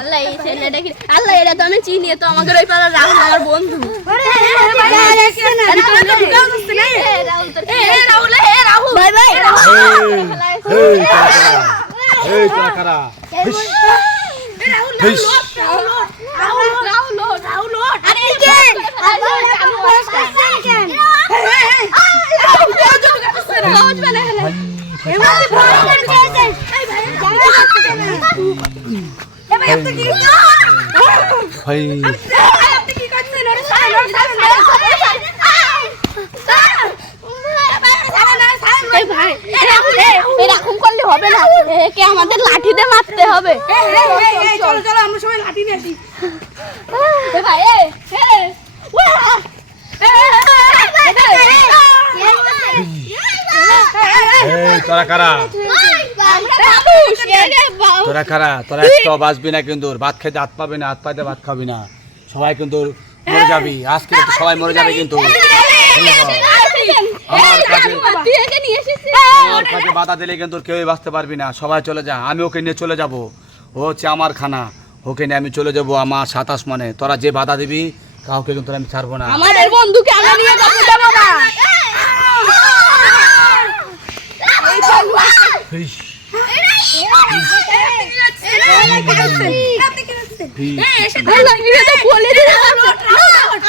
আল্লাহ এই ছেলেটা কি আল্লাহ এটা তো আমি চিনি তো আমাদের ওই পাড়ার রাহুল আমার বন্ধু রাহুল ভাই ভাই এই তোরা কারা এরকম করলে হবে না একে আমাদের লাঠি দিয়ে মারতে হবে চলো চলো আমরা সবাই লাঠি নিয়ে আসি ভাই তোরা কারা তোরা কারা তোরা একটা বাঁচবি না কিন্তু ভাত খেতে হাত পাবি না হাত পাইতে ভাত খাবি না সবাই কিন্তু মরে যাবি আজকে সবাই মরে যাবে কিন্তু আমার কাছে বাধা দিলে কিন্তু কেউই বাঁচতে পারবি না সবাই চলে যা আমি ওকে নিয়ে চলে যাব ও হচ্ছে আমার খানা ওকে নিয়ে আমি চলে যাব আমার 27 মানে তোরা যে বাধা দিবি কাউকে কিন্তু আমি ছাড়বো না আমাদের বন্ধুকে আমরা নিয়ে যাব না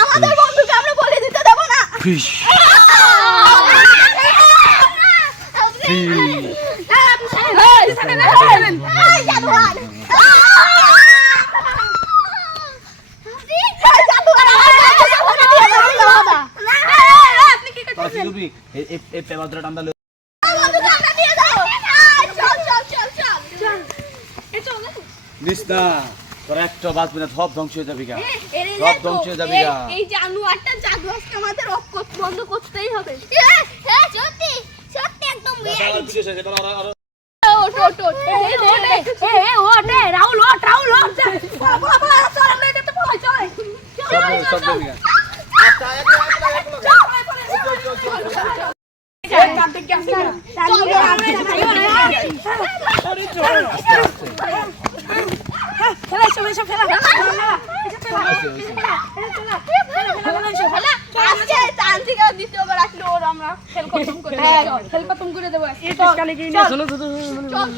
আমাদের বন্ধুকে আমরা বলে দিতে দেব না তোরা একটা বাঁচবি না সব ধ্বংস হয়ে যাবি সব ধ্বংস হয়ে যাবি এই জানুয়ারটা জাদু আজকে আমাদের বন্ধ করতেই হবে সত্যি সত্যি একদম রাহুল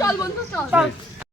চল বন্ধু চল